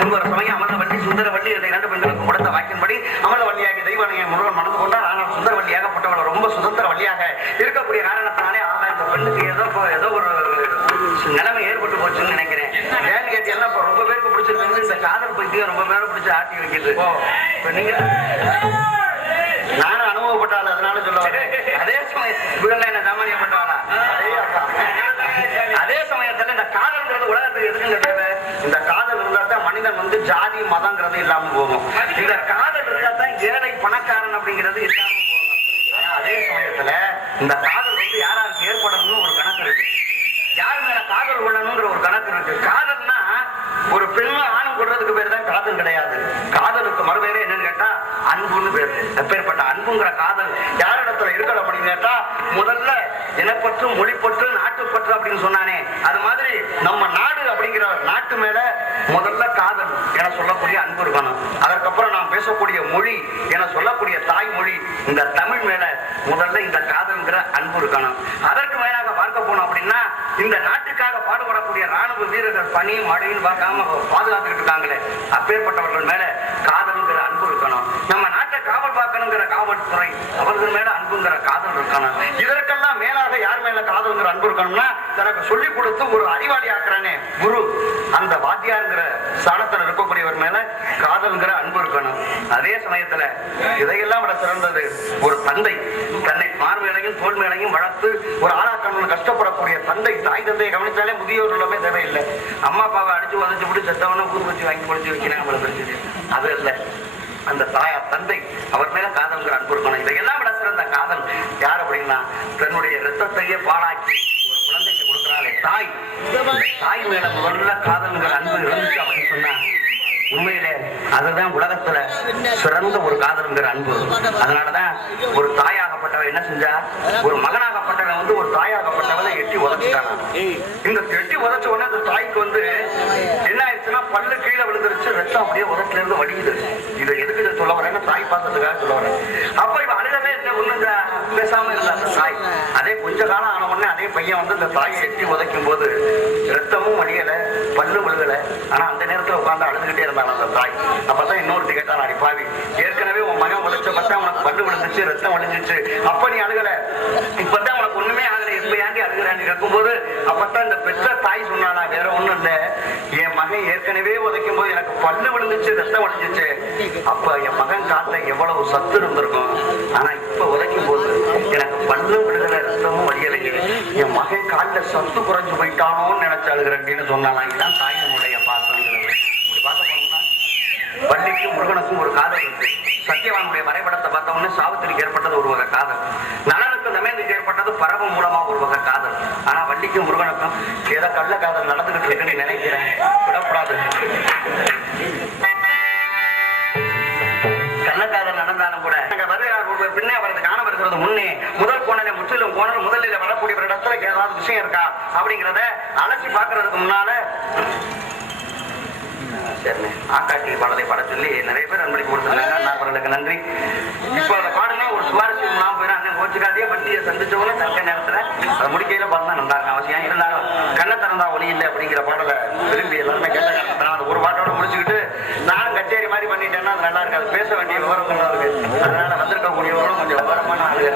திருவர சமயம் அமலவல்லி சுந்தரவல்லி என்ற இரண்டு பெண்களுக்கு கொடுத்த வாக்கின்படி அமலவல்லியாகி தெய்வனையை முழுவன் மணந்து கொண்டார். ஆனால் சுந்தரவல்லியாகப்பட்டவள் ரொம்ப சுதந்திர வழியாக இருக்கக்கூடிய காரணத்தினாலே ஆனா இந்த பெண்ணுக்கு ஏதோ ஏதோ ஒரு நிலைமை ஏற்பட்டு போச்சுன்னு நினைக்கிறேன். ஏன்னு கேட்டு எல்லாம் ரொம்ப பேருக்கு பிடிச்சிருக்கு இந்த காதல் பத்தி ரொம்ப பேரும் பிடிச்சி ஆட்டி வைக்கிறது. இப்போ நீங்க இந்த காதல் இருந்தா தான் ஏழை பணக்காரன் அப்படிங்கிறது இல்லாம போகும் அதே சமயத்துல இந்த காதல் வந்து யாராருக்கு ஏற்படணும்னு ஒரு கணக்கு இருக்கு. யார் மேல காதல் கொள்ளணும்ன்ற ஒரு கணக்கு இருக்கு. காதல்னா ஒரு பெண்ணும் ஆணும் கொள்றதுக்கு பேர் தான் காதல் கிடையாது. காதலுக்கு மறுபேரே என்னன்னு கேட்டா அன்புன்னு பேர். எப்பேற்பட்ட அன்புங்கிற காதல் யாரிடத்துல முதல்ல இனப்பற்று மொழிப்பற்று நாட்டுப்பற்று அப்படின்னு சொன்னானே. அது மாதிரி நம்ம நாடு அப்படிங்கிற நாட்டு மேல முதல்ல காதல் என சொல்லக்கூடிய அன்பு இருக்கணும். அதற்கப்புறம் நாம் பேசக்கூடிய மொழி என சொல்லக்கூடிய தாய்மொழி இந்த தமிழ் மேல முதல்ல இந்த காதல்ங்கிற அன்பு இருக்கணும். அதற்கு மேலாக பார்க்க போனோம் அப்படின்னா இந்த நாட்டுக்காக பாடுபடக்கூடிய ராணுவ வீரர்கள் பனி மழைன்னு பார்க்காம பாதுகாத்துக்கிட்டு இருக்காங்களே. அப்பேற்பட்டவர்கள் மேல காதல்ங்கிற அன்பு இருக்கணும். காவல் பார்க்கணுங்கிற காவல்துறை அவர்கள் மேல அன்புங்கிற காதல் இருக்கணும் இதற்கெல்லாம் மேலாக யார் மேல காதல்ங்கிற அன்பு இருக்கணும்னா தனக்கு சொல்லி கொடுத்து ஒரு அறிவாளி ஆக்குறானே குரு. அந்த வாத்தியாருங்கிற ஸ்தானத்தில் இருக்கக்கூடியவர் மேல காதல்ங்கிற அன்பு இருக்கணும். அதே சமயத்துல இதையெல்லாம் விட சிறந்தது ஒரு தந்தை. தன்னை மார்மேலையும் தோல் மேலையும் வளர்த்து ஒரு ஆளாக்கணும்னு கஷ்டப்படக்கூடிய தந்தை தாய் தந்தையை கவனித்தாலே முதியோர் எல்லாமே தேவையில்லை. அம்மா அப்பாவை அடிச்சு உதச்சு விட்டு செத்தவன ஊர் வச்சு வாங்கி முடிச்சு வைக்கிறேன் அவளை அது இல்லை. அந்த தாயார் தந்தை அவர் மேல காதல்ங்கிற அன்பு இருக்கணும் இதையெல்லாம் விட சிறந்த காதல் யார் அப்படின்னா தன்னுடைய ரத்தத்தையே பாழாக்கி ஒரு குழந்தைக்கு கொடுக்கிறாளே. தாய் தாய் மேல முதல்ல காதல்கிற அன்பு இருந்துச்சு அப்படின்னு சொன்னா உண்மையிலே அதுதான் உலகத்துல சிறந்த ஒரு காதல்ங்கிற அன்பு. அதனாலதான் ஒரு தாயாகப்பட்டவன் என்ன செஞ்சா ஒரு மகனாகப்பட்டவன் வந்து ஒரு தாயாகப்பட்டவனை எட்டி உதச்சிட்டானா. இந்த எட்டி உதச்ச உடனே அந்த தாய்க்கு வந்து என்ன ஆயிடுச்சுன்னா பல்லு கீழே விழுந்துருச்சு ரத்தம் அப்படியே உதட்டுல இருந்து வடியுது. இதை எதுக்கு இதை சொல்ல வரேன்னு தாய் பார்த்ததுக்காக சொல்ல வரேன். அப்ப இவ அழுகவே என்ன ஒண்ணு பேசாம இருந்தா அந்த தாய்? அதே கொஞ்ச காலம் ஆன உடனே அதே பையன் வந்து இந்த தாயை எட்டி உதைக்கும் போது ரத்தமும் வடியல பல்லு விழுகல. ஆனா அந்த நேரத்துல உட்கார்ந்து அழுதுகிட்டே இருந்தான் அந்த தாய். அப்பதான் இன்னொருத்தி கேட்டான் அடிப்பாவி பாவி ஏற்கனவே உன் மகன் உழைச்ச பார்த்தா உனக்கு பல்லு விழுந்துச்சு ரத்தம் வடிஞ்சிச்சு. அப்ப நீ அழுகல. இப்பதான் உனக்கு ஒண்ணுமே ஆகல. இப்ப ஏண்டி அழுகிறான்னு கேட்கும்போது அப்பதான் இந்த பெற்ற தாய் சொன்னானா வேற ஒண்ணும் இல்ல என் மகன் ஏற்கனவே உதைக்கும் போது எனக்கு பல்லு விழுந்துச்சு ரத்தம் விழுந்துச்சு. அப்ப என் மகன் காட்டுல எவ்வளவு சத்து இருந்திருக்கும். ஆனா இப்ப உதைக்கும் போது எனக்கு பல்லும் விடுதலை ரத்தமும் வழியலைங்க என் மகன் காலில் சத்து குறைஞ்சு போயிட்டானோன்னு நினைச்சு அழுகிறேன்னு சொன்னாலாம் இதுதான் தாயினுடைய பாசங்கிறது இப்படி பார்க்க போனோம்னா வள்ளிக்கும் முருகனுக்கும் ஒரு காதல் இருக்கு. சத்தியவானுடைய வரைபடத்தை பார்த்தோம்னா சாவித்திரிக்கு ஏற்பட்டது ஒரு வகை காதல். நலனுக்கு தமேந்துக்கு பரவு மூலமா ஒரு காதல். ஆனா வள்ளிக்கும் முருகனுக்கும் ஏதோ கள்ள காதல் நடந்துகிட்டு இருக்குன்னு நினைக்கிறேன். விடக்கூடாது. கள்ளக்காதல் நடந்தாலும் கூட வருகிறார் பின்னே அவரது காண வருகிறது முன்னே. முதல் கோணலை முற்றிலும் கோணல் முதலில் வரக்கூடிய ஒரு இடத்துல ஏதாவது விஷயம் இருக்கா அப்படிங்கிறத அலசி பார்க்கறதுக்கு முன்னால சரிண்ணே ஆக்காட்டி பாடலை பாட சொல்லி நிறைய பேர் அன்பளிப்பு கொடுத்துருக்காங்க. நான் அவர்களுக்கு நன்றி. இப்போ அதை பாடுனா ஒரு சுவாரஸ்யம் இல்லாம போயிடும் அண்ணன் கோச்சுக்காதே வண்டியை சந்திச்சவங்க தக்க நேரத்துல அதை முடிக்கையில பார்த்தா நல்லா இருக்கும் அவசியம் இருந்தாலும் கண்ணை திறந்தா ஒளி இல்லை அப்படிங்கிற பாடலை விரும்பி எல்லாருமே கேட்ட காரணத்தினால அந்த ஒரு பாட்டோட முடிச்சுக்கிட்டு நானும் கச்சேரி மாதிரி பண்ணிட்டேன்னா அது நல்லா இருக்காது. பேச வேண்டிய விவரம் இருக்கு. அதனால வந்திருக்கக்கூடியவர்களும் கொஞ்சம் விவரமான ஆளுங்க.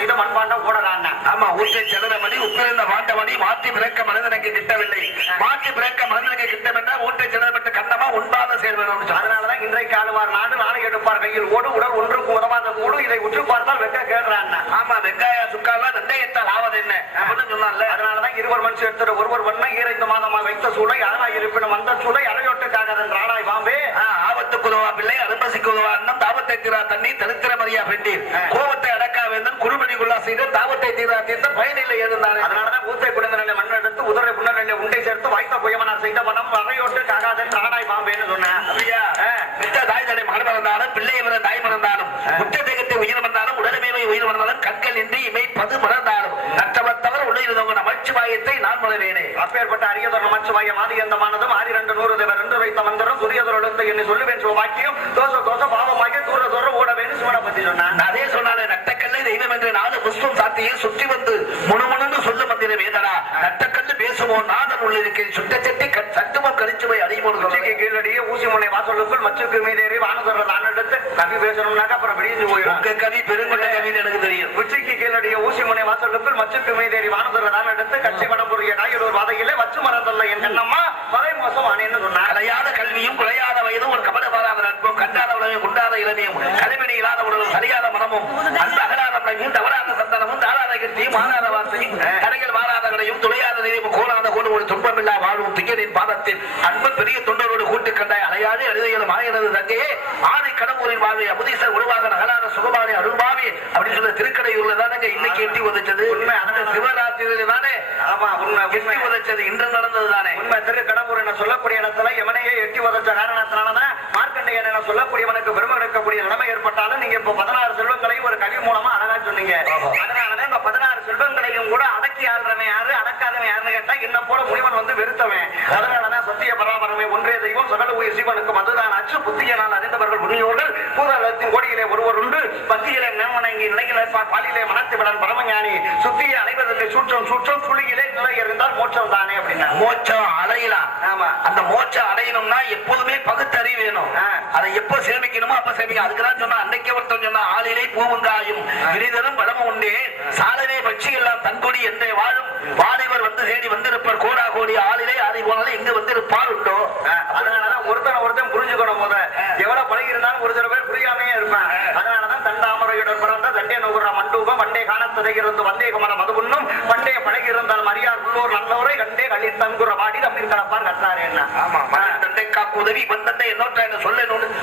செய்த மண்பாண்ட போடறான் ஆமா ஊற்றை செலவமணி உப்பிருந்த மாட்டமணி மாற்றி பிறக்க மனிதனுக்கு கிட்டவில்லை மாற்றி பிறக்க மனிதனுக்கு கிட்டம் என்றால் ஊற்றை செலவப்பட்ட கண்ணமா உண்பாத சேர்வேன் அதனாலதான் இன்றைக்கு ஆளுவார் நாடு நாளை எடுப்பார். கையில் ஓடு உடல் ஒன்றுக்கு உதவாத கூடு இதை உற்று பார்த்தால் வெக்க கேடுறான். ஆமா வெங்காய சுக்காலாம் வெந்தயத்தால் ஆவது என்ன? அப்படின்னு சொன்னான்ல. அதனாலதான் இருவர் மனுஷன் எடுத்துற ஒருவர் வண்ண ஈரைந்து மாதமா வைத்த சூளை அழகாய் இருப்பினும் அந்த சூளை அரையோட்டுக்காக தீரா தண்ணி தரித்திர மரியா பெண்டீர். கோபத்தை அடக்கா வேந்தன் குறுமணிக்குள்ளா செய்து தாபத்தை தீரா தீர்த்த பயனில்லை எழுந்தானே அதனாலதான் ஊத்தை குடந்த மண் எடுத்து உதரை புண்ணரை உண்டை சேர்த்து வாய்த்த புயமனார் செய்த பணம் அரையோட்டு காகாதன் ஆடாய் பாம்பேன்னு சொன்னேன் அப்படியா. பெற்ற தாய் தடை மகன் மறந்தாலும் பிள்ளை இவர தாய் மறந்தாலும் உற்ற தேகத்தை உயிர் மறந்தாலும் உடலுமே உயிர் மறந்தாலும் கண்கள் இன்றி இமை பது மறந்தாலும் நற்றவத்தவர் உள்ள இருந்தவங்க நமச்சிவாயத்தை நான் மறவேனே அப்பேற்பட்ட அரியதொரு நமச்சிவாய மாதியந்தமானதும் ஆதி ரெண்டு நூறு தேவர் ரெண்டு வைத்த மந்திரம் துரியதொரு எழுத்து என்று சொல்லுவேன் வாக்கியம் தோச தோச பாவமாகி தூர தூர ஓடவேன்னு சிவனை பத்தி சொன்னான் நான் அதே சொன்னாலே நட்டக்கல்லை தெய்வம் என்று நாலு புஷ்பம் சாத்தியே சுற்றி வந்து முணுமுணுன்னு சொல்லு மந்திர வேதனா. நட்டக்கல்லு பேசுமோ நாதன் உள்ள சுட்டச்சட்டி கண் சட்டுமோ கழிச்சு போய் அடிமோடு உச்சிக்கு கீழடியே ஊசி முனை வாசலுக்குள் மச்சுக்கு மீதேறி வானதொரு தான் எடுத்து கவி பேசணும்னாக்கா அப்புறம் விடிஞ்சு போயிடும். உங்க கவி பெருங்கொண்ட கவின்னு எனக்கு தெரியும். உச்சிக்கு கீழடிய ஊசி முனை வாசலுக்குள் மச்சுக்கு மீதேறி வானதொரு தான் எடுத்து கட்சி வடம்புரிய காயலூர் வாதையிலே வச்சு மறந்தல்ல என் கண்ணம்மா வலை மோசம் ஆனேன்னு சொன்னான் கலையாத கல்வியும் குறையாத வயதும் ஒரு கபட வராத நட்பும் கண்டாத உலகம் குண்டாத இளமையும். கலைமணி இல்லாத உடலும் சரியாத மனமும். அன்பு வாழ்வை அபுதீசர் உருவாக நகலான சுகபாணி அருள்பாவி அப்படின்னு சொல்ல திருக்கடையூர்ல தானங்க இன்னைக்கு எட்டி உதைச்சது. உண்மை. அந்த சிவராத்திரியில தானே ஆமா உண்மை எட்டி உதைச்சது. இன்று நடந்தது தானே. உண்மை திரு கடம்பூர் என சொல்லக்கூடிய இடத்துல எமனையே எட்டி உதச்ச காரணத்தினாலதான் மார்க்கண்டையன் என சொல்லக்கூடியவனுக்கு பெருமை எடுக்கக்கூடிய நிலைமை ஏற்பட்டாலும் நீங்க இப்ப பதினாறு செல்வங்களையும் ஒரு கவி மூலமா அழகா சொன்னீங்க ஆஹா. அதனாலதான் இந்த பதினாறு செல்வங்களையும் கூட அடக்கி ஆள்றவன் யாரு அடக்காதவன் யாருன்னு கேட்டா என்ன போல முனிவன் வந்து வெறுத்தவன் அதனாலதான் சத்திய பராபரமே ஒன்றே தெய்வம் சகல உயிர் சிவனுக்கு மதுதான் அச்சு புத்தியனால் அறிந்தவர்கள் முனியோர்கள் பூதளத்தின் கோடியிலே ஒருவர் உண்டு பத்தியிலே நேமனங்கி நிலையிலே பா- பாலிலே மனத்திவிடன் பரமஞானி சுத்தியை அலைவதில்லை சூற்றம் சுழியிலே நிலை இருந்தால் மோட்சம் தானே அப்படின்னா. மோட்சம் அடையலாம். ஆமா. அந்த மோட்சம் அடையணும்னா எப்போதுமே பகுத்தறிவு வேணும். அதை எப்ப சேமிக்கணுமோ அப்ப சேமிக்கணும் அதுக்குதான் சொன்னா அன்னைக்கே ஒருத்தன் சொன்னா ஆளிலே பூவுங்காயும் கிரிதரும் பலமும் உண்டே. சாலவே பட்சி எல்லாம் தன்கொடி என்றே வாழும். வாலிபர் வந்து தேடி வந்திருப்பார். கோடா கோடி ஆளிலே ஆதி போனாலே எங்க வந்திருப்பார் உண்டோ அதனாலதான் ஒருத்தனை ஒருத்தன் புரிஞ்சுக்கணும் போத எவ்வளவு பழகி இருந்தாலும் ஒரு சில பேர் புரியாமையே இருப்பான் அதனாலதான் தண்டாமரையுடன் பிறந்த தண்டே நுகுற மண்டூபம் வண்டே காணத்ததைகிறது வந்தே குமர மதுகுன்னும் வண்டே பழகி இருந்தால் மரியார் உள்ளோர் நல்லோரை கண்டே கண்ணி தங்குற வாடி தம்பி கலப்பார் கட்டாரு என்ன ஆமா மகன் தந்தை காக்கு உதவி இவன் தந்தை என்னோட்ட என்ன சொல்ல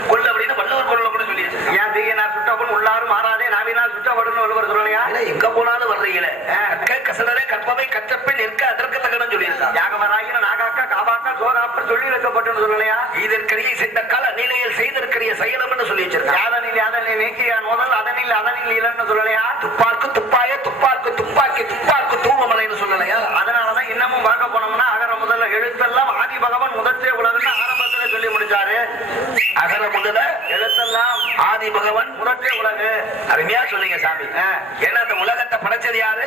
கொள்ள அப்படின்னு வள்ளுவர் கொள்ள கூட சொல்லி ஏன் தீயனார் சுட்டவன் உள்ளாரும் மாறாதே நாவினால் சுட்டப்படுன்னு ஒருவர் சொல்லலையா? எங்க போனாலும் வர்றீங்களே? கசடரே கற்பவை கற்றப்பின் நிற்க அதற்கு தகனம் சொல்லியிருக்காங்க யாகவராயின நாகாக்கா காவாக்கா சோகாப்பர் சொல்லி வைக்கப்பட்டுன்னு சொல்லலையா? இதற்கரிய செய்த கால நிலையில் செய்திருக்கிற செயலம் சொல்லி வச்சிருக்காங்க யாதனில் யாதனை நீக்கியான் முதல் படைச்சது யாரு?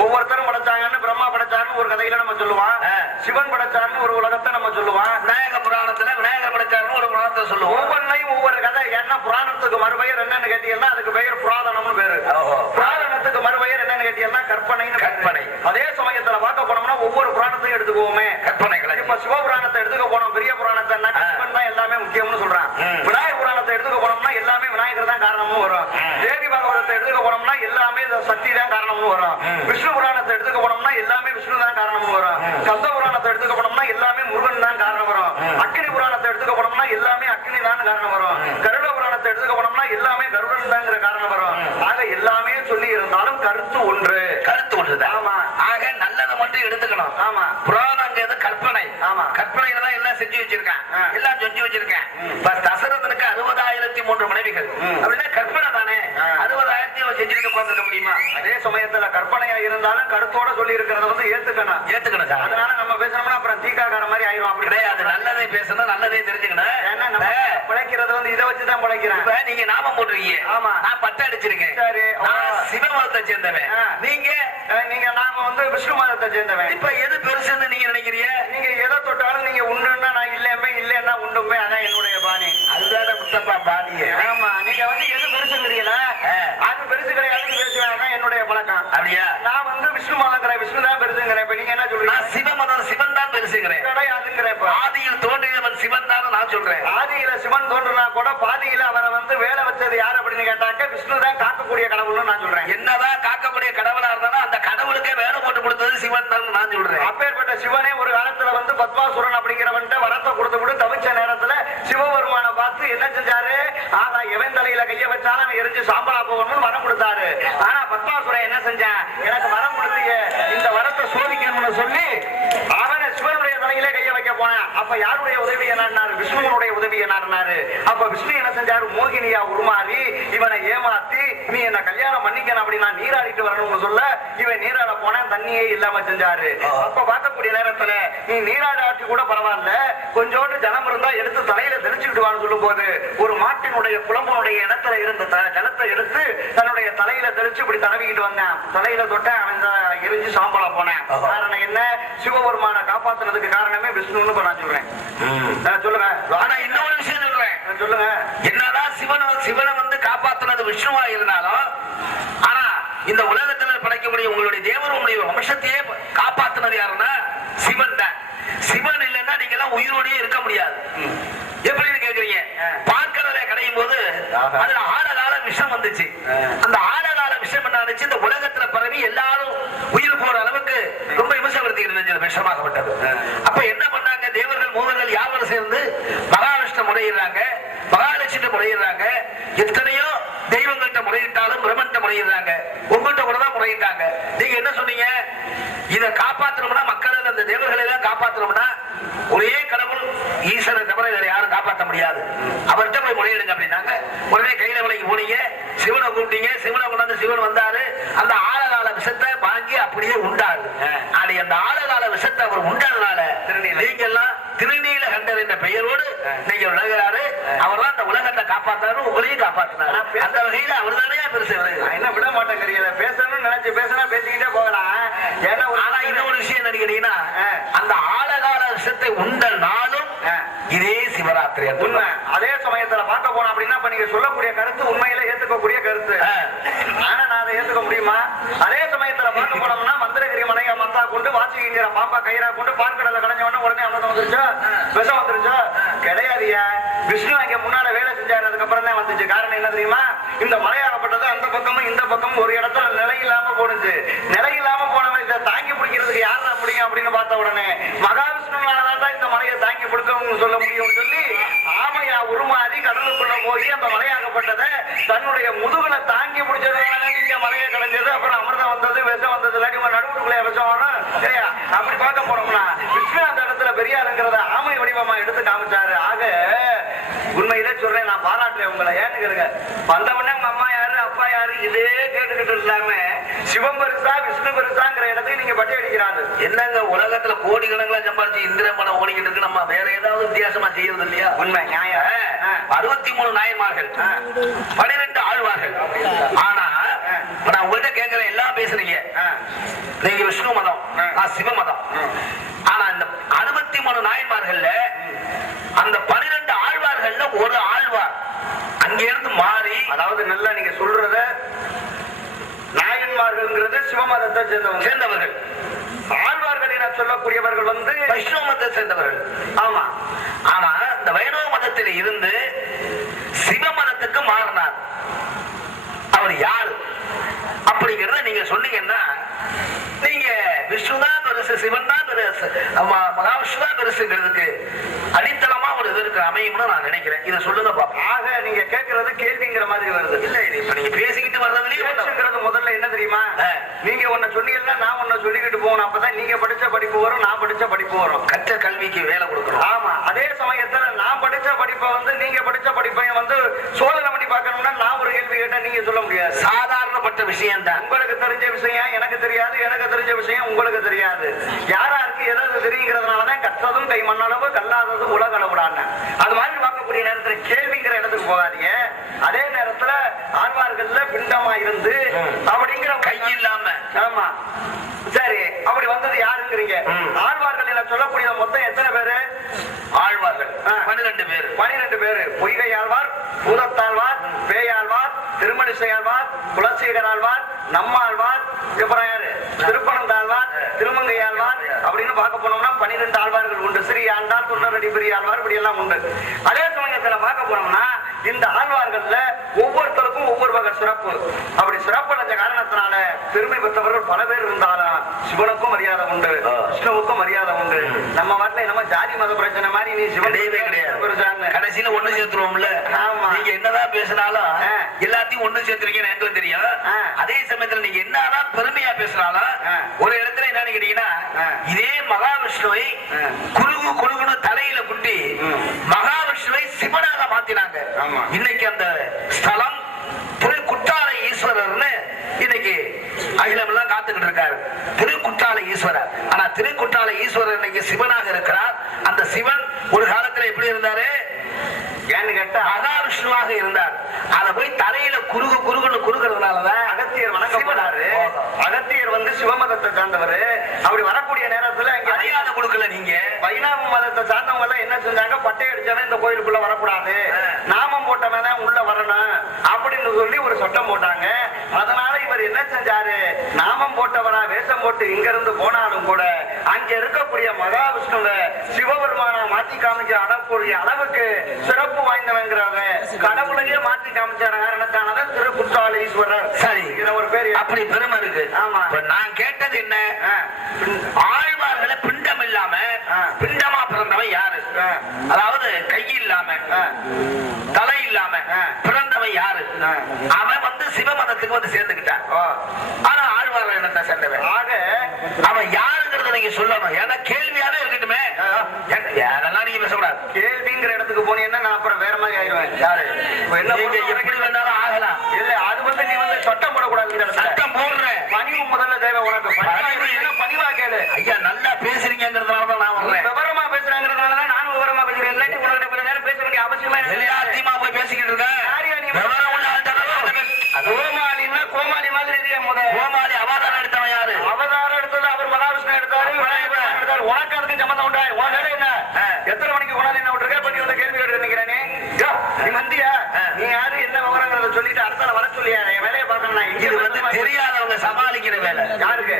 ஒவ்வொருத்தரும் படைச்சாங்கன்னு பிரம்மா படைச்சாருன்னு ஒரு கதையில நம்ம சொல்லுவான் ஆ. சிவன் படைச்சாருன்னு ஒரு உலகத்தை நம்ம சொல்லுவான் விநாயக புராணத்துல விநாயகர் படைச்சாருன்னு ஒரு புராணத்தை சொல்லுவோம். ஒவ்வொன்றையும் ஒவ்வொரு கதை. என்ன புராணத்துக்கு மறுபெயர் என்னன்னு கேட்டீங்கன்னா அதுக்கு பெயர் புராதனம்னு பேரு. புராதனத்துக்கு மறுபெயர் என்னன்னு கேட்டீங்கன்னா கற்பனைன்னு பேரு. கற்பனை. அதே சமயத்துல பார்க்க போனோம்னா ஒவ்வொரு புராணத்தையும் எடுத்துக்குவோமே. கற்பனைகளை. இப்ப சிவபுராணத்தை எடுத்துக்க போனோம் பெரிய புராணத்தை ஆ. சிவன் தான் எல்லாமே முக்கியம்னு சொல்றான் ம். விநாயகர் புராணத்தை எடுத்துக்க போனோம்னா எல்லாமே விநாயகர் தான் காரணம்னு வரும் ம். தேவி பாகவதத்தை எடுத்துக்க போனோம்னா எல்லாமே இந்த சக்தி தான் காரணம்னு வரும் ம். விஷ்ணு புராணத்தை எடுத்துக்க போனோம்னா எல்லாமே விஷ்ணு தான் காரணம்னு வரும் ம். கந்த புராணத்தை எடுத்துக்க போனோம்னா எல்லாமே முருகன் தான் காரணம் வரும் ம். அக்னி புராணத்தை எடுத்துக்க போனோம்னா எல்லாமே அக்னி தான் காரணம் வரும் கருட புராணத்தை போனோம்னா எல்லாமே கருடன் தாங்கிற காரணம் வரும். ஆக எல்லாமே சொல்லி இருந்தாலும் கருத்து ஒன்று. கருத்து ஒன்றுதான். ஆமா. ஆக நல்லதை மட்டும் எடுத்துக்கணும். ஆமா. புராணங்கிறது கற்பனை. ஆமா. கற்பனையில தான் எல்லாம் செஞ்சு வச்சிருக்கான். எல்லாம் செஞ்சு வச்சிருக்கேன். இப்ப தசரதனுக்கு அறுபதாயிரத்தி மூன்று மனைவிகள். அப்படின்னா கற்பனை தானே. அறுபதாயிரத்தி அவன் செஞ்சுட்டு பார்த்துக்க முடியுமா? அதே சமயத்துல கற்பனையா இருந்தாலும் கருத்தோட சொல்லி இருக்கிறத வந்து ஏத்துக்கணும். ஏத்துக்கணும் அதனால நம்ம பேசணும்னா அப்புறம் தீக்காக்கார மாதிரி ஆயிரும் அப்படி. கிடையாது. நல்லதே பேசணும் நல்லதே தெரிஞ்சுக்கணும். வந்து இதை வச்சுதான் பிழைக்கிறேன். இப்ப நீங்க நாமம் போட்டிருக்கீங்க. ஆமா. நான் பட்டு அடிச்சிருக்கேன். சரி. நான் ஆ. சிவமதத்தை சேர்ந்தவன். ஆ. நீங்க? அஹ் நீங்க நாம வந்து விஷ்ணு மதத்தை சேர்ந்தவன். இப்ப எது பெருசுன்னு நீங்க நினைக்கிறீங்க? நீங்க எதை தொட்டாலும் நீங்க உண்டுன்னா நான் இல்லையுமே இல்லைன்னா உண்டுமே அதான் என்னுடைய பாணி. அதுதான முத்தப்பா பாடிய ஆமா நீங்க வந்து எது பெருசுங்கிறீங்களா. அது பெருசு கிடையாது பேசுவேன் என்னுடைய பழக்கம். அப்படியா? நான் வந்து விஷ்ணு மதங்கிறேன் விஷ்ணு தான் பெருசுங்கிறேன் இப்ப நீங்க என்ன சொல்றீங்க? நான் சிவமதம் சிவன் தான் பெருசுங்கிறேன் கிடையாதுங்கிறேன் இப்ப ஆதியில் தோன்றியவன் சிவன் தான் நான் சொல்றேன் ஆதியில சிவன் தோன்றுனா கூட பாதியில அவரை வந்து வேலை வச்சது யார் அப்படின்னு கேட்டாக்க விஷ்ணு தான் காக்கக்கூடிய கடவுள்னு நான் சொல்றேன். என்னதான் காக்கக்கூடிய கடவுளா இருந்தாலும் அந்த கடவுளுக்கே வேலை போட்டு கொடுத்தது சிவன் தான் நான் சொல்றேன். அப்பேற்பட்ட சிவனே ஒரு காலத்துல வந்து பத்மாசுரன் அப்படிங்கிறவன்ட்ட வரத்தை கொடுத்து விட்டு தவிச்ச நேரத்துல சிவபெருமான பார்த்து என்ன செஞ்சாரு? ஆனா எவன் தலையில கைய வச்சாலும் அவன் எரிஞ்சு சாம்பலா போகணும்னு வரம் கொடுத்தாரு. ஆனா பத்மாசுரன் என்ன செஞ்சான்? எனக்கு வரம் கொடுத்தீங்க இந்த வரத்தை சோதிக்கணும்னு சொல்லி அவனை சிவனுடைய தலையில கைய வைக்க போனான் அப்ப யாருடைய உதவி என்னாரு விஷ்ணுவனுடைய உதவி என்னாரு அப்ப விஷ்ணு என்ன செஞ்சாரு? மோகினியா உருமாறி இவனை ஏமாத்தி நீ என்ன கல்யாணம் பண்ணிக்கணும் அப்படி நான் நீராடிட்டு வரணும்னு சொல்ல இவன் நீராட தண்ணியே இல்லாம செஞ்சாரு. அப்ப பார்க்கக்கூடிய நேரத்துல நீ நீராடாட்டி கூட பரவாயில்ல கொஞ்சோண்டு ஜலம் இருந்தா எடுத்து தலையில தெளிச்சுக்கிட்டு வான்னு சொல்லும் போது ஒரு மாட்டினுடைய குழம்புனுடைய இடத்துல இருந்த ஜலத்தை எடுத்து தன்னுடைய தலையில தெளிச்சு இப்படி தடவிக்கிட்டு வந்தேன். தலையில தொட்டேன் அவன் எரிஞ்சு சாம்பலா போனேன். காரணம் என்ன? சிவபெருமான காப்பாத்துறதுக்கு காரணமே விஷ்ணுன்னு நான் சொல்றேன். நான் சொல்லுங்க ஆனா இன்னொரு விஷயம் சொல்றேன். சொல்லுங்க என்னதான் சிவன் சிவனை வந்து காப்பாத்துனது விஷ்ணுவா இருந்தாலும் இந்த உலகத்துல படைக்கக்கூடிய உங்களுடைய தேவருடைய வம்சத்தையே காப்பாத்துனது யாருன்னா சிவன் தான். சிவன் இல்லைன்னா நீங்க எல்லாம் உயிரோடயே இருக்க முடியாது. எப்படின்னு கேக்குறீங்க? ஆ. பாற்கடலை கடையும் போது. அதுல ஆழகால விஷம் வந்துச்சு. அந்த ஆழகால விஷம் என்ன ஆச்சு இந்த உலகத்துல பரவி எல்லாரும் உயிர் போற அளவுக்கு ரொம்ப விமர்சனப்படுத்தி இருந்துச்சு. விஷமாகப்பட்டது. அப்ப என்ன பண்ணாங்க? தேவர்கள் மூவர்கள் யாவரும் சேர்ந்து மகாவிஷ்ணு முறையிடுறாங்க. மகாலட்சுமி முறையிடுறாங்க. எத்தனையோ தெய்வங்கள்ட்ட முறையிட்டாலும் பிரம்மன்ட்ட முறையிடுறாங்க. உங்கள்கிட்ட கூட தான் முறையிட்டாங்க. நீங்க என்ன சொன்னீங்க? இதை காப்பாற்றணும்னா மக்களை அந்த தேவர்களை எல்லாம் காப்பாற்றணும்னா ஒரே கடவுள் ஈஸ்வரனை தவிர வேற யாரும் காப்பாற்ற முடியாது. அவர்கிட்ட போய் முறையிடுங்க அப்படின்னாங்க. உடனே கையில விலைக்கு போனீங்க. சிவனை கூப்பிட்டீங்க. சிவனை கொண்டாந்து சிவன் வந்தாரு. அந்த ஆழகால விஷத்தை வாங்கி அப்படியே உண்டாரு. அப்படி அந்த ஆழகால விஷத்தை அவர் உண்டாதனால. நீங்க எல்லாம் பெயரோடு நீங்க விலகிறாரு. அவர் தான் அந்த உலகத்தை காப்பாத்தாரு உங்களையும் காப்பாற்றினாரு அந்த வகையில அவர் தானே பெருசு என்ன விட மாட்டேங்கிறீங்க பேசணும்னு நினைச்சு பேசினா பேசிக்கிட்டே போகலாம். ஏன்னா ஆனா இன்னொரு விஷயம் ஆ. அந்த ஆழகால விஷத்தை உண்ட நாளும். இதே சிவராத்திரி உண்மை. அதே சமயத்துல பார்க்க போனோம் அப்படின்னா இப்ப நீங்க சொல்லக்கூடிய கருத்து உண்மையில ஏத்துக்கக்கூடிய கருத்து. ஆனா நான் அதை ஏத்துக்க முடியுமா? அதே சமயத்துல பார்க்க போனோம்னா வாசிக்கிற பாம்பா கயிறா கொண்டு பார்க்கடல கடைஞ்ச உடனே உடனே அமிர்தம் வந்துருச்சா? விஷம் வந்துருச்சா கிடையாதுயா விஷ்ணு அங்க முன்னால வேலை செஞ்சாரு அதுக்கப்புறம் தான் வந்துச்சு காரணம் என்ன தெரியுமா இந்த மலையாகப்பட்டது அந்த பக்கமும் இந்த பக்கமும் ஒரு இடத்துல நிலை இல்லாம போனுச்சு நிலை இல்லாம போனவன் இதை தாங்கி பிடிக்கிறதுக்கு யார் தான் முடியும் அப்படின்னு பார்த்த உடனே மகாவிஷ்ணுனாலதான் தான் இந்த மலையை தாங்கி பிடிக்கவும் சொல்ல முடியும்னு சொல்லி ஆமையா உருமாறி கடலுக்குள்ள போய் அந்த மலையாகப்பட்டதை தன்னுடைய முதுகுல தாங்கி பிடிச்சதுனால நீங்க மலையை கலைஞ்சது அப்புறம் அமிர்தம் வந்தது விஷம் வந்தது இல்லாட்டி உங்க நடுவுக்குள்ளே விஷம் வரும் இல்லையா அப்படி பார்க்க போனோம்னா விஷ்ணு அந்த இடத்துல பெரிய ஆளுங்கிறத ஆமை வடிவமா எடுத்து காமிச்சாரு ஆக உண்மையிலே சொல்றேன் நான் கேளுங்க வந்தவொடனே உங்க அம்மா யாரு அப்பா யாரு இதே கேட்டுக்கிட்டு இல்லாம சிவம் பெருசா விஷ்ணு பெருசாங்கிற இடத்துக்கு நீங்க பட்டி அடிக்கிறாங்க. என்னங்க உலகத்துல கோடிக்கணக்கில் சம்பாதிச்சு இந்திர பணம் ஓடிக்கிட்டு இருக்கு. நம்ம வேற ஏதாவது வித்தியாசமா செய்யறது இல்லையா? உண்மை நியாயம். அறுபத்தி மூணு நாயன்மார்கள். பனிரெண்டு ஆழ்வார்கள். ஆனா நான் உங்கள்கிட்ட கேட்கிறேன் எல்லாம் பேசுறீங்க. நீங்க விஷ்ணு மதம். நான் சிவ மதம் ஆனா இந்த அறுபத்தி மூணு நாயன்மார்கள்ல அந்த பனிரெண்டு ஆழ்வார்கள்ல ஒரு ஆழ்வார் அங்க இருந்து மாறி அதாவது நல்லா நீங்க சொல்றத நாயன்மார்கள்ங்கிறது சிவமதத்தை சேர்ந்தவங்க. சேர்ந்தவர்கள். ஆழ்வார்கள் என சொல்லக்கூடியவர்கள் வந்து வைஷ்ணவ மதத்தை சேர்ந்தவர்கள். ஆமா. ஆனா இந்த வைணவ மதத்தில் இருந்து சிவ மதத்துக்கு மாறினார். அவர் யார்? அப்படிங்கறத நீங்க சொன்னீங்கன்னா நீங்க விஷ்ணு தான் பெருசு சிவன் தான் பெருசு மகாவிஷ்ணு தான் பெருசுங்கிறதுக்கு அடித்தளமா இதற்கு அமையும்னு நான் நினைக்கிறேன். இதை சொல்லுங்க பாப்பா ஆக நீங்க கேட்கறது கேள்விங்கிற மாதிரி வருது. இல்ல இப்ப நீங்க பேசிக்கிட்டு வர்றதுலயே முதல்ல என்ன தெரியுமா? நீங்க ஒன்ன சொன்னீங்கன்னா நான் ஒன்ன சொல்லிக்கிட்டு போகணும். அப்பதான் நீங்க படிச்ச படிப்பு வரும் நான் படிச்ச படிப்பு வரும். கற்ற கல்விக்கு வேலை கொடுக்கணும். ஆமா அதே சமயத்துல நான் படிச்ச படிப்பை வந்து நீங்க படிச்ச படிப்பையும் வந்து சோதனை பண்ணி பார்க்கணும்னா நான் ஒரு கேள்வி கேட்டா நீங்க சொல்ல முடியாது. சாதாரணப்பட்ட விஷயம் தான் உங்களுக்கு தெரிஞ்ச விஷயம் எனக்கு தெரியாது. எனக்கு தெரிஞ்ச விஷயம் உங்களுக்கு தெரியாது. யாராருக்கு எதாவது தெரியுங்கிறதுனாலதான் கற்றதும் கை மண்ணளவு கல்லாததும் உலக அளவுடான்னு அது மாதிரி பார்க்கக்கூடிய நேரத்துல கேள்விங்கிற இடத்துக்கு போகாதீங்க. அதே நேரத்துல ஆழ்வார்கள்ல பிண்டமா இருந்து அப்படிங்கிற கை இல்லாம. ஆமா. சரி அப்படி வந்தது யாருங்கிறீங்க? ம். ஆழ்வார்கள் என சொல்லக்கூடிய மொத்தம் எத்தனை பேரு? ஆழ்வார்கள். பன்னிரெண்டு பேர். பனிரெண்டு பேரு. பொய்கை ஆழ்வார் பூதத்தாழ்வார் பேயாழ்வார் திருமணிசை ஆழ்வார் குலசேகர் ஆழ்வார் நம்மாழ்வார் அப்புறம் யாரு திருப்பனந்தாழ்வார் திருமங்கை ஆழ்வார் அப்படின்னு பார்க்க போனோம்னா பனிரெண்டு ஆழ்வார்கள் உண்டு ஸ்ரீ ஆண்டாள் தொண்டரடி பெரிய ஆழ்வார் அதே சமயத்துல பார்க்க போனோம்னா இந்த ஆழ்வார்கள்ல ஒவ்வொருத்தருக்கும் ஒவ்வொரு வகை சிறப்பு அப்படி சிறப்படைஞ்ச காரணத்தினால பெருமை பெற்றவர்கள் பல பேர் இருந்தாலும் சிவனுக்கும் மரியாதை உண்டு. விஷ்ணுவுக்கும் மரியாதை உண்டு நம்ம வாட்டில நம்ம ஜாதி மத பிரச்சனை மாதிரி நீ சிவன் கிடையாது. கடைசியில ஒண்ணு சேர்த்துருவோம்ல ஆமா. நீங்க என்னதான் பேசினாலும். எல்லாத்தையும் ஒண்ணு சேர்த்துருக்கீங்கன்னு எனக்கு தெரியும். அதே சமயத்துல நீங்க என்னதான் பெருமையா பேசினாலும். ஒரு இடத்துல என்னன்னு கேட்டீங்கன்னா. இதே மகாவிஷ்ணுவை ஆ. குறுகு குறுகுன்னு தலையில குட்டி ம். மகாவிஷ்ணுவை சிவனாக மாத்தினாங்க ஆமா. இன்னைக்கு அந்த ஸ்தலம் திருக்குற்றால ஈஸ்வரர்னு இன்னைக்கு அகிலம் எல்லாம் காத்துக்கிட்டு இருக்காரு. திருக்குற்றால ஈஸ்வரர். ஆனா திருக்குற்றால ஈஸ்வரர் இன்னைக்கு சிவனாக இருக்கிறார். அந்த சிவன் ஒரு காலத்துல எப்படி இருந்தாரு? ஏன்னு கேட்டா மகாவிஷ்ணுவாக இருந்தார். அத போய் தலையில குறுகு குறுகுன்னு குறுகிறதுனாலதான் அகத்தியர் வணங்கப்படாரு. அகத்தியர் வந்து சிவமதத்தை சார்ந்தவர். அப்படி வரக்கூடிய நேரத்துல மரியாதை கொடுக்கல நீங்க. வைணவ மதத்தை சார்ந்தவங்க எல்லாம் என்ன செஞ்சாங்க? பட்டை அடிச்சவன் இந்த கோயிலுக்குள்ள வரக்கூடாது. நாமம் போட்டவன் உள்ள வரணும் அப்படின்னு சொல்லி ஒரு சட்டம் போட்டாங்க. அதனால இவர் என்ன செஞ்சாரு? நாமம் போட்டவரா வேஷம் போட்டு இங்க இருந்து போனாலும் கூட அங்க இருக்கக்கூடிய மகாவிஷ்ணுவை சிவபெருமானா மாத்தி காமிக்க அடக்கூடிய அளவுக்கு சிறப்பு வாய்ந்தவங்கிறவங்க கடவுளையே மாத்தி காமிச்சார. காரணத்தானதான் திருக்குற்றால ஈஸ்வரர் சரி. ஒரு பேர் அப்படி பெருமை இருக்கு. ஆமா. நான் கேட்டது என்ன ஆ. ஆழ்வார்களை பிண்டம் இல்லாம ஆ. பிண்டமா பிறந்தவன் யாரு ஆ. அதாவது கை இல்லாம ஆ. தலை இல்லாம. பிறந்தவன் யாரு. அவன் வந்து சிவமதத்துக்கு வந்து சேர்ந்துக்கிட்டான் ஓ. ஆனா ஆழ்வார் என்னத்தை சேர்ந்தவன்? ஆக அவன் யாருங்கிறத நீங்க சொல்லணும். ஏன்னா கேள்வியாவே இருக்கட்டுமே. அதெல்லாம் நீங்க பேசக்கூடாது? கேள்விங்கிற இடத்துக்கு போனீங்கன்னா நான் அப்புறம் வேற மாதிரி ஆயிடுவேன். யாரு? என்ன எப்படி வேணாலும் ஆகலாம். இல்ல அது வந்து நீ வந்து சட்டம் இடத்துல. சட்டம் போடுறேன். பணிவு முதல்ல தேவை உனக்கு. பணிவா கேளு. ஐயா நல்லா பேசுறீங்கிறதுனால தான் நான் நீ வர்றேன் விவரமா பேசுறாங்கிறதுனாலதான் நானும் விவரமா பேசுறேன் இல்லாட்டி உனக்கிட்ட கொஞ்ச நேரம் பேச வேண்டிய அவசியமா எனக்கு கிடையாது. எல்லாத்தையுமா போய் பேசிக்கிட்டு இருக்கேன் யாரையா நீ விவரம் உள்ள ஆள்கிட்ட தான் நான் பேச- அது கோமாளின்னா கோமாளி மாதிரி இருக்கியா முத கோமாளி அவதாரம் எடுத்தவன் யாரு அவதாரம் எடுத்தது அவர் மகாவிஷ்ணு எடுத்தாரு விநாயகர் எடுத்தாரு உனக்கு அதுக்கு சம்மந்தம் உண்டா? உன் வேலை என்ன. எத்தனை மணிக்கு கொண்டாந்து என்ன விட்டுருக்க? நீ வந்து கேள்வி கேட்டு நினைக்கிறேனே நீ வந்தியா. நீ யாரு? என்ன விவரங்கிறத சொல்லிட்டு அடுத்தால வர சொல்லியா? என் வேலையை பார்க்கணும் இது வந்து தெரியாதவங்க சமாளிக்கிற வேலை. யாருக்கு?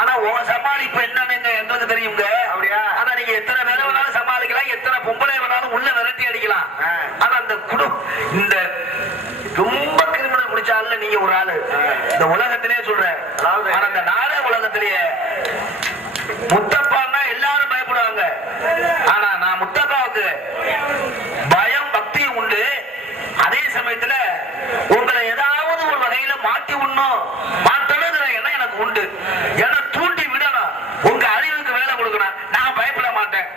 ஆனா உன் சமாளிப்பு என்னன்னு எங்க- எங்களுக்கு தெரியுங்க அப்படியா? ஆனா நீங்க எத்தனை பேரை வேணாலும் சமாளிக்கலாம். எத்தனை பொம்பளை வேணாலும் உள்ள விரட்டி அடிக்கலாம். ஆனா அந்த குடு இந்த ரொம்ப கிரிமினல் முடிச்சால நீங்க ஒரு ஆளு. இந்த உலகத்திலே சொல்றேன். அதாவது- இந்த நாடக உலகத்திலேயே முத்தப்பான்னா எல்லாரும் பயப்படுவாங்க ஆனா நான் முத்தப்பாவுக்கு பயம் பக்தியும் உண்டு அதே சமயத்துல உங்களை ஏதாவது ஒரு வகையில மாட்டி உண்ணும் மாட்டணுங்கிற எண்ணம் எனக்கு உண்டு ஏன்னா தூண்டி விடணும் உங்க அறிவுக்கு வேலை கொடுக்கணும் நான் பயப்பட மாட்டேன்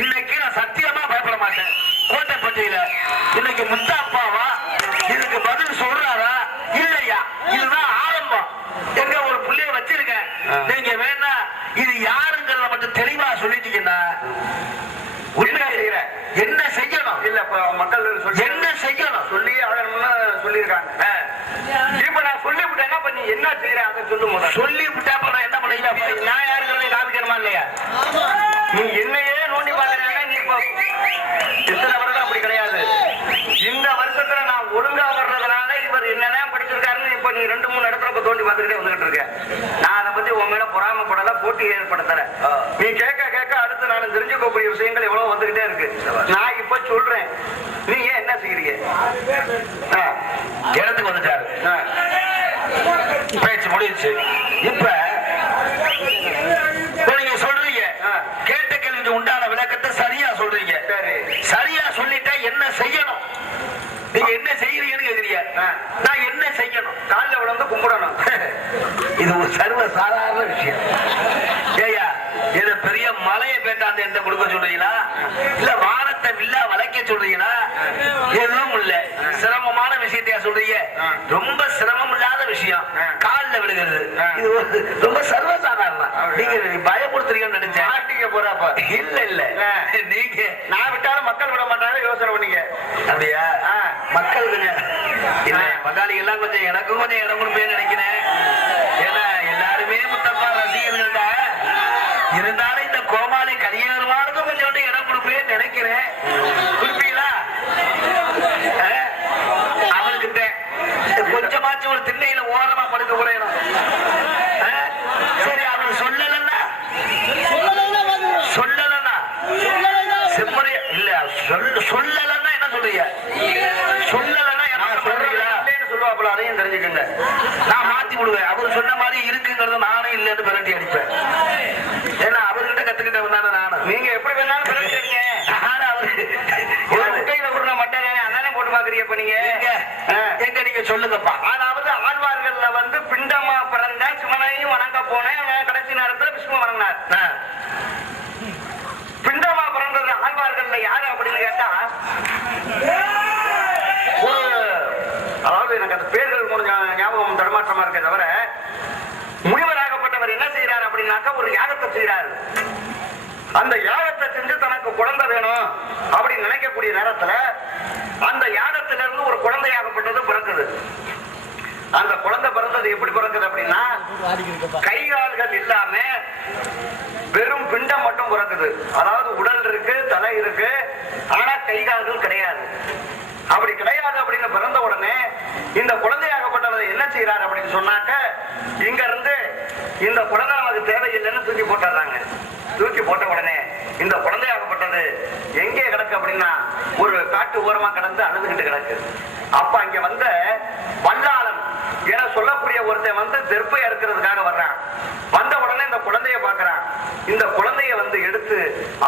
இன்னைக்கு நான் சத்தியமா பயப்பட மாட்டேன் கோட்டைப்பட்டியில இன்னைக்கு முத்தாப்பாவா இதுக்கு பதில் சொல்றாரா இல்லையா இதுதான் ஆரம்பம் எங்க ஒரு புள்ளைய வச்சிருக்கேன் நீங்க வேணா இது யாருங்கிறத மட்டும் தெளிவா சொல்லிட்டீங்கன்னா என்ன செய்யற? என்ன செய்யணும் இல்ல இப்ப மக்கள் சொல்லி என்ன செய்யணும் சொல்லி ஆகணும்னு சொல்லியிருக்காங்க ஆ, இப்ப நான் சொல்லி விட்டேன்னா இப்ப நீ என்ன செய்யற அதை சொல்லு முதல்ல சொல்லி விட்டா அப்புறம் என்ன பண்ணுவீங்க நான் யாருங்கிறதை காமிக்கணுமா இல்லையா? நீ என்னையே நோண்டி பாக்குறேன்னா நீ இப்ப இத்தனை வருடம் அப்படி கிடையாது. இந்த வருஷத்துல நான் ஒழுங்கா வர்றதுனால இவர் என்னென்ன படிச்சிருக்காருன்னு இப்ப நீ ரெண்டு மூணு இடத்துல இப்ப தோண்டி பார்த்துக்கிட்டே வந்துகிட்டு இருக்க. நான் அதை பத்தி உன் மேல பொறாமப்படல போட்டி ஏற்படுத்தல. நீ கேட்க கேட்க அடுத்து நான் தெரிஞ்சுக்கக்கூடிய விஷயங்கள் எவ்வளவு வந்துகிட்டே இருக்கு நான் இப்ப சொல்றேன் நீ ஏன் என்ன செய்யறீங்க ஆ, இடத்துக்கு வந்துட்டாரு ஆ. பேச்சு முடிஞ்சுச்சு இப்ப இப்ப நீங்க சொல்றீங்க ஆ. கேட்ட கேள்விக்கு உண்டான விளக்கத்தை சரியா சொல்றீங்க. சரி. சரியா சொல்லிட்டா என்ன செய்யணும்? நீங்க என்ன செய்யறீங்கன்னு கேக்குறீங்க. நான் என்ன செய்யணும்? காலில் விழுந்து கும்பிடணும். இது ஒரு சர்வ சாதாரண விஷயம். ஏயா இது பெரிய மலையை பேட்டாந்து எந்த கொடுக்க சொல்றீங்களா? இல்ல வானத்தை வில்லா வளைக்க சொல்றீங்களா? எதுவும் இல்ல. சிரமமான விஷயத்தையா சொல்றீங்க. ரொம்ப சிரமம் இல்லாத. ஆ. இது ரொம்ப சர்வசாதாரணம்? நீங்க பயப்படுத்துறீங்கன்னு நினைச்சேன் மாட்டிக்க போறப்ப இல்ல இல்ல. நீங்க நான் விட்டாலும் மக்கள் விட மாட்டாங்க யோசனை பண்ணீங்க அப்படியா. மக்கள் இல்ல பங்காளி எல்லாம் கொஞ்சம் எனக்கும் கொஞ்சம் இடம் கொடுப்பேன்னு நினைக்கிறேன் ஏன்னா எல்லாருமே முத்தப்பா ரசிகர்கள் தான் இருந்தாலும் இந்த கோமாளி கலியாருமானுக்கும் கொஞ்சம் இடம் கொடுப்பேன்னு நினைக்கிறேன் கொடுப்பீங்களா ஆ? அவர்கிட்ட கொஞ்சமாச்சும் ஒரு திண்ணையில ஓரமா படுக்க கூட இடம் ஆ? சரி அவர் சொல்லலன்னா சொல்லலன்னா செம்மறியா இல்ல சொல்ல சொல்லலன்னா என்ன சொல்றீங்க சொல்லலன்னா என்ன நான் சொல்றேன் சொல்றீங்களா இல்லைன்னு சொல்லுவாப்புல அதையும் தெரிஞ்சுக்கங்க நான் மாத்தி விடுவேன் அவர் சொன்ன மாதிரி இருக்குங்கிறது நானும் இல்லைன்னு விரட்டி அடிப்பேன் ஏன்னா அவர்கிட்ட கத்துக்கிட்டவன் தானே நானும் நீங்க எப்படி வேணாலும் பிறக்கிறீங்க ஆனா அவரு ஒரு முட்டையில உருண மட்டை தானே அதானே போட்டு பாக்குறீங்க இப்ப நீங்க எங்க ஆ. எங்க நீங்க சொல்லுங்கப்பா அதாவது ஆழ்வார்கள்ல வந்து பிண்டமா பிறந்த சிவனையும் வணங்க போனேன் அவன் கடைசி நேரத்துல விஷ்ணு வணங்கினார் ஆ, பிண்டமா பிறந்தது ஆழ்வார்கள்ல யாரு அப்படின்னு கேட்டா ஒரு அதாவது எனக்கு அந்த பேர்கள் கொஞ்சம் ஞாபகம் தடுமாற்றமா இருக்கே தவிர முனிவராகப்பட்டவர் என்ன செய்யறாரு அப்படின்னாக்கா ஒரு யாகத்தை செய்யறாரு அந்த யாகத்தை செஞ்சு தனக்கு குழந்தை வேணும் அப்படின்னு யாகத்துல அந்த யாகத்துல இருந்து ஒரு குழந்தையாகப்பட்டது பிறக்குது. அந்த குழந்தை பிறந்தது எப்படி பிறக்குது அப்படின்னா கை கால்கள் இல்லாம வெறும் பிண்டம் மட்டும் பிறக்குது. அதாவது உடல் இருக்கு தலை இருக்கு ஆனா கை கால்கள் கிடையாது. அப்படி கிடையாது அப்படின்னு பிறந்த உடனே இந்த குழந்தையாகப்பட்டவர் என்ன செய்யறாரு அப்படின்னு சொன்னாக்க இங்க இருந்து இந்த குழந்தை நமக்கு தேவையில்லைன்னு தூக்கி போட்டுறாங்க. தூக்கி போட்ட உடனே இந்த குழந்தையாகப்பட்டது எங்கே கிடக்கு அப்படின்னா காட்டு ஓரமா கிடந்து அழுதுகிட்டு கிடக்கு. அப்ப அங்க வந்த வல்லாளன் என சொல்லக்கூடிய ஒருத்தன் வந்து தெற்பை அறுக்கிறதுக்காக வர்றான். வந்த உடனே இந்த குழந்தைய பாக்குறான் இந்த குழந்தைய வந்து எடுத்து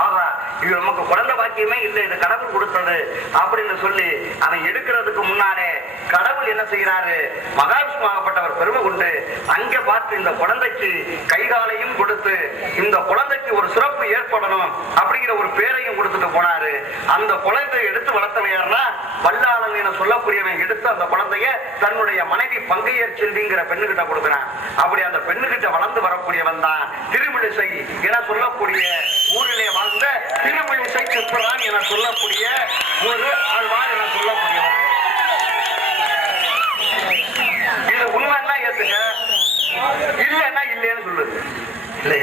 ஆகா இது நமக்கு குழந்தை பாக்கியமே இல்லை இது கடவுள் கொடுத்தது அப்படின்னு சொல்லி அவன் எடுக்கிறதுக்கு முன்னாலே கடவுள் என்ன செய்யறாரு மகாவிஷ்ணுவாகப்பட்டவர் பெருமை கொண்டு அங்க பார்த்து இந்த குழந்தைக்கு கைகாலையும் கொடுத்து இந்த குழந்தைக்கு ஒரு சிறப்பு ஏற்படணும் அப்படிங்கிற ஒரு பேரையும் கொடுத்துட்டு போனாரு. அந்த குழந்தை எடுத்து வளர்த்தவையார்னா வல்லாளன் என சொல்லக்கூடியவன் எடுத்து அந்த குழந்தைய தன்னுடைய மனைவி பங்கையர் செல்விங்கிற பெண்ணுகிட்ட கொடுக்குறான். அப்படி அந்த பெண்ணுகிட்ட வளர்ந்து வரக்கூடியவன் தான் திருமிழிசை என சொல்லக்கூடிய ஊரிலே வாழ்ந்த திருமிழிசை சிற்பரான் என சொல்லக்கூடிய ஒரு ஆழ்வார் என சொல்லக்கூடியவன் இது உண்மைன்னா ஏத்துக்க இல்லைன்னா இல்லைன்னு சொல்லு இல்ல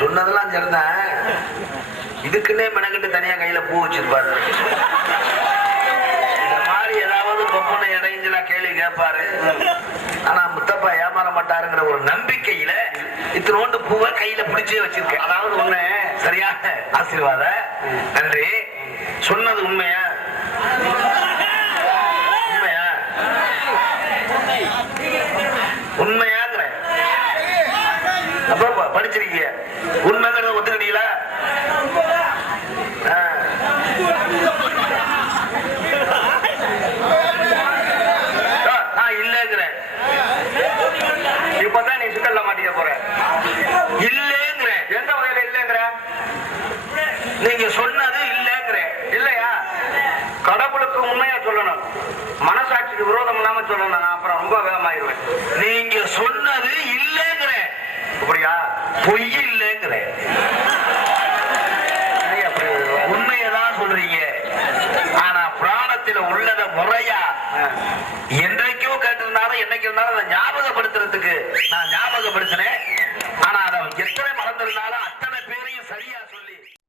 சொன்னதெல்லாம் சரிதான். இதுக்குன்னே மெனக்கிட்டு தனியா கையில பூ வச்சிருப்பாரு இந்த மாதிரி ஏதாவது பொம்மனை இடைஞ்சலா கேள்வி கேட்பாரு. ஆனா முத்தப்பா ஏமாற மாட்டாருங்கிற ஒரு நம்பிக்கையில இத்தனோண்டு பூவை கையில பிடிச்சே வச்சிருக்கேன். அதாவது ஒண்ணு சரியான ஆசீர்வாத நன்றி. சொன்னது உண்மையா உண்மையாங்கிற அப்ப ப- படிச்சிருக்கீங்க உண்மைங்கிறத ஒத்துக்கிட்டீங்களா ஆ. ஆ, நான் இல்லைங்கிறேன் இப்பதான் நீ சிக்கல்ல மாட்டிக்க போற இல்லைங்கிறேன் எந்த வகையில இல்லைங்கிற நீங்க சொன்னது இல்லைங்கிறேன் இல்லையா கடவுளுக்கு உண்மையா சொல்லணும் மனசாட்சிக்கு விரோதம் இல்லாம சொல்லணும் நான் வேகமாயிருவேன் நீங்க சொன்னது இல்லைங்கிறேன். அப்படியா? பொய் அப்படி உண்மையதான் சொல்றீங்க. ஆனா புராணத்துல உள்ளத முறையா. என்றைக்கோ கேட்டிருந்தாலும் என்னைக்கு இருந்தாலும் அதை ஞாபகப்படுத்துறதுக்கு நான் ஞாபகப்படுத்தினேன்